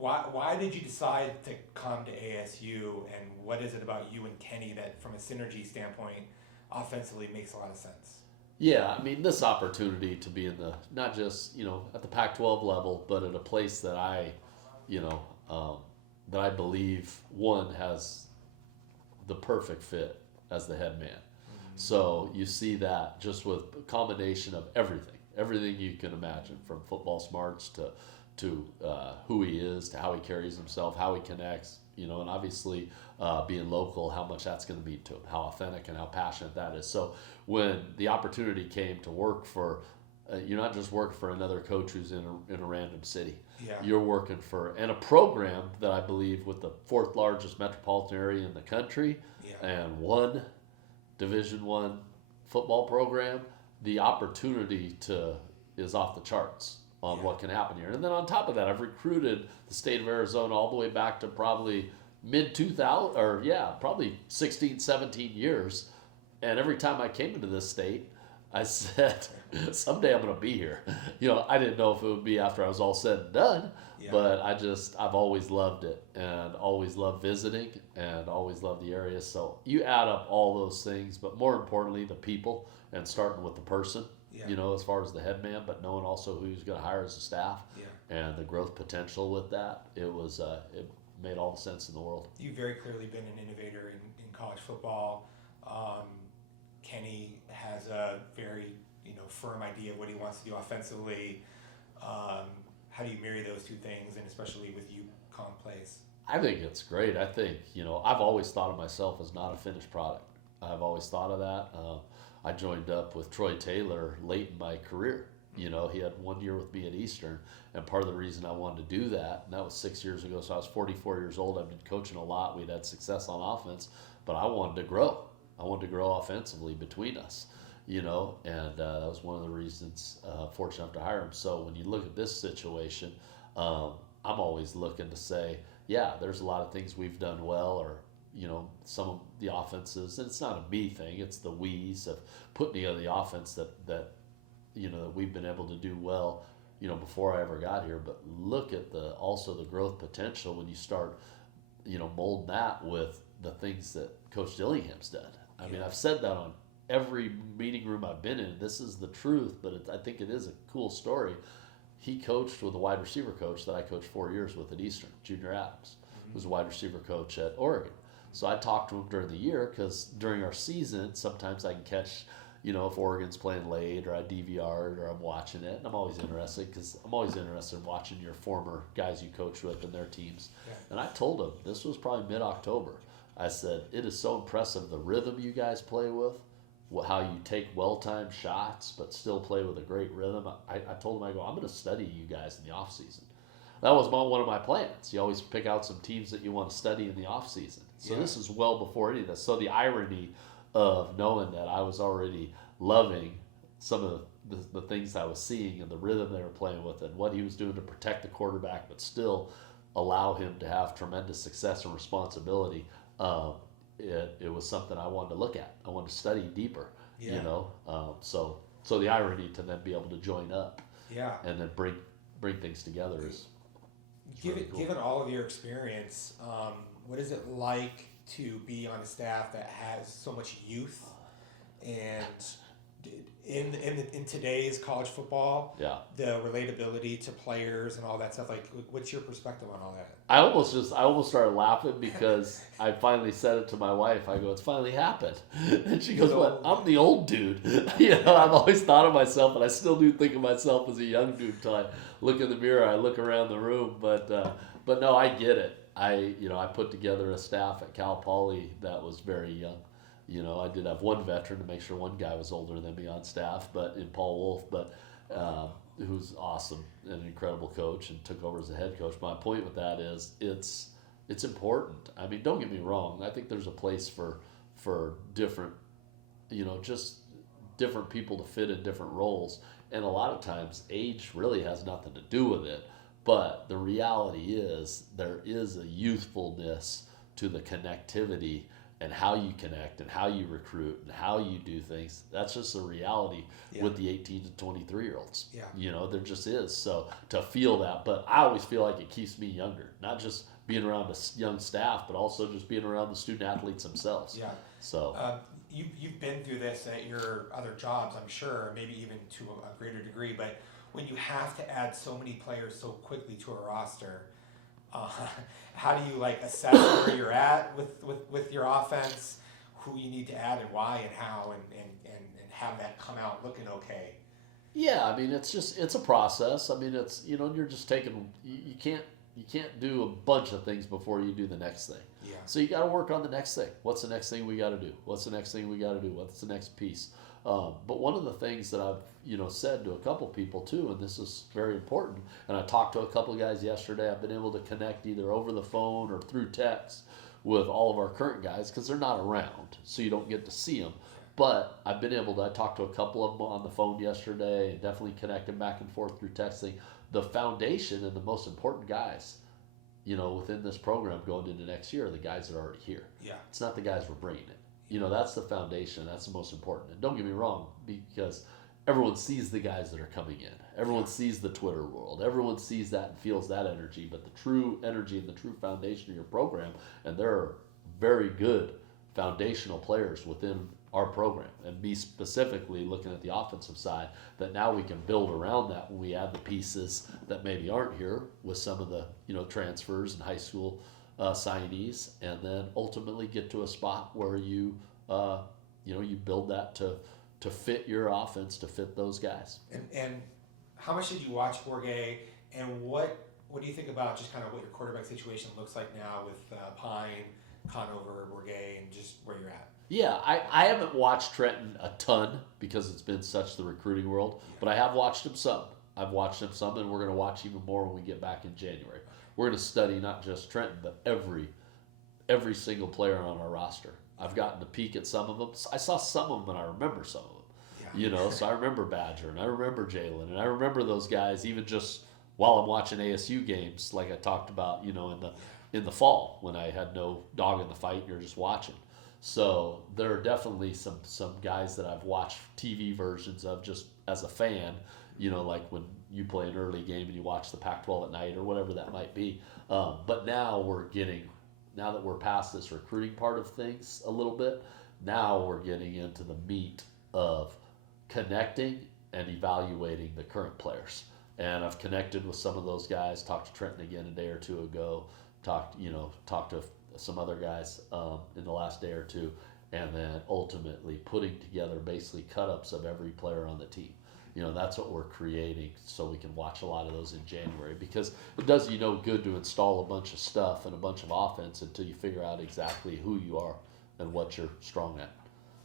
why did you decide to come to ASU, and what is it about you and Kenny that, from a synergy standpoint, offensively makes a lot of sense? Yeah, I mean, this opportunity to be in the, not just, at the Pac-12 level, but at a place that you know, um, that I believe, one, has the perfect fit as the head man. So you see that just with a combination of everything you can imagine, from football smarts to who he is, to how he carries himself, how he connects, and obviously being local, how much that's going to mean to him, how authentic and how passionate that is. So when the opportunity came to work for, you're not just working for another coach who's in a random city. Yeah. You're working for, and a program that I believe with the fourth largest metropolitan area in the country, Yeah. and one Division I football program, the opportunity is off the charts on Yeah. what can happen here. And then on top of that, I've recruited the state of Arizona all the way back to probably mid 2000, or probably 16, 17 years. And every time I came into this state, I said, someday I'm going to be here. I didn't know if it would be after I was all said and done, Yeah. but I've always loved it, and always loved visiting, and always loved the area. So you add up all those things, but more importantly, the people, and starting with the person, Yeah. as far as the head man, but knowing also who he's going to hire as a staff, Yeah. and the growth potential with that. It made all the sense in the world. You've very clearly been an innovator in college football. Kenny has a very firm idea of what he wants to do offensively. How do you marry those two things, and especially with you calling plays? I think it's great. I think, I've always thought of myself as not a finished product. I've always thought of that. I joined up with Troy Taylor late in my career. He had 1 year with me at Eastern, and part of the reason I wanted to do that, and that was 6 years ago, so I was 44 years old. I've been coaching a lot. We'd had success on offense, but I wanted to grow. I wanted to grow offensively between us, and that was one of the reasons fortunate enough to hire him. So when you look at this situation, I'm always looking to say, yeah, there's a lot of things we've done well, or some of the offenses, and it's not a me thing, it's the we's of putting together the offense that we've been able to do well, before I ever got here. But look at also the growth potential when you start, molding that with the things that Coach Dillingham's done. I mean, I've said that on every meeting room I've been in. This is the truth, but I think it is a cool story. He coached with a wide receiver coach that I coached 4 years with at Eastern, Junior Adams, who was a wide receiver coach at Oregon. So I talked to him during the year, because during our season, sometimes I can catch, if Oregon's playing late, or I DVR'd, or I'm watching it. And I'm always interested, because I'm always interested in watching your former guys you coach with and their teams. Yeah. And I told him, this was probably mid-October, I said, it is so impressive the rhythm you guys play with, how you take well-timed shots but still play with a great rhythm. I told him, I'm going to study you guys in the off-season. That was one of my plans. You always pick out some teams that you want to study in the off-season. So This is well before any of this. So the irony of knowing that I was already loving some of the things I was seeing, and the rhythm they were playing with, and what he was doing to protect the quarterback but still allow him to have tremendous success and responsibility, it was something I wanted to look at. I wanted to study deeper, so the irony to then be able to join up, and then bring things together is really cool. Given all of your experience, what is it like to be on a staff that has so much youth, and in today's college football, the relatability to players and all that stuff? Like, what's your perspective on all that? I almost started laughing, because I finally said it to my wife. I go, it's finally happened. And she goes, what? I'm the old dude. I've always thought of myself, and I still do think of myself as a young dude until I look in the mirror, I look around the room. But no, I get it. I put together a staff at Cal Poly that was very young. I did have one veteran to make sure one guy was older than me on staff, but in Paul Wolf, but who's awesome and an incredible coach, and took over as a head coach. My point with that is it's important. I mean, don't get me wrong. I think there's a place for different, just different people to fit in different roles, and a lot of times age really has nothing to do with it. But the reality is there is a youthfulness to the connectivity and how you connect and how you recruit and how you do things. That's just a reality with the 18 to 23-year-olds. Yeah. You know, there just is. So to feel that, but I always feel like it keeps me younger, not just being around a young staff, but also just being around the student athletes themselves. Yeah. So you've been through this at your other jobs, I'm sure, maybe even to a greater degree, but when you have to add so many players so quickly to a roster, how do you like assess where you're at with your offense, who you need to add and why and how, and have that come out looking okay? Yeah, I mean, it's a process. I mean, it's, you know, you're just taking, you can't do a bunch of things before you do the next thing. Yeah. So you got to work on the next thing. What's the next thing we got to do? What's the next thing we got to do? What's the next piece? But one of the things that I've, you know, said to a couple people too, and this is very important, and I talked to a couple of guys yesterday, I've been able to connect either over the phone or through text with all of our current guys because they're not around, so you don't get to see them. But I've been able to, I talked to a couple of them on the phone yesterday and definitely connected back and forth through texting. The foundation and the most important guys, you know, within this program going into next year are the guys that are already here. Yeah. It's not the guys we're bringing in. You know, that's the foundation. That's the most important. And don't get me wrong, because everyone sees the guys that are coming in. Everyone sees the Twitter world. Everyone sees that and feels that energy. But the true energy and the true foundation of your program, and there are very good foundational players within our program. And me specifically looking at the offensive side, that now we can build around that when we add the pieces that maybe aren't here with some of the, you know, transfers and high school signees, and then ultimately get to a spot where you you know, you build that to fit your offense, to fit those guys. And how much did you watch Bourget, and what do you think about just kind of what your quarterback situation looks like now with Pine, Conover, Bourget, and just where you're at? Yeah, I haven't watched Trenton a ton because it's been such the recruiting world, but I have watched him some. I've watched him some, and we're going to watch even more when we get back in January. We're going to study not just Trenton, but every single player on our roster. I've gotten to peek at some of them. I saw some of them, and I remember some of them. Yeah. You know, so I remember Badger, and I remember Jalen, and I remember those guys even just while I'm watching ASU games, like I talked about, you know, in the fall when I had no dog in the fight, and you're just watching. So there are definitely some guys that I've watched TV versions of just as a fan, you know, like when you play an early game and you watch the Pac-12 at night or whatever that might be. But now that we're past this recruiting part of things a little bit, now we're getting into the meat of connecting and evaluating the current players. And I've connected with some of those guys, talked to Trenton again a day or two ago, talked to some other guys in the last day or two, and then ultimately putting together basically cut-ups of every player on the team. You know, that's what we're creating so we can watch a lot of those in January, because it does you no good to install a bunch of stuff and a bunch of offense until you figure out exactly who you are and what you're strong at.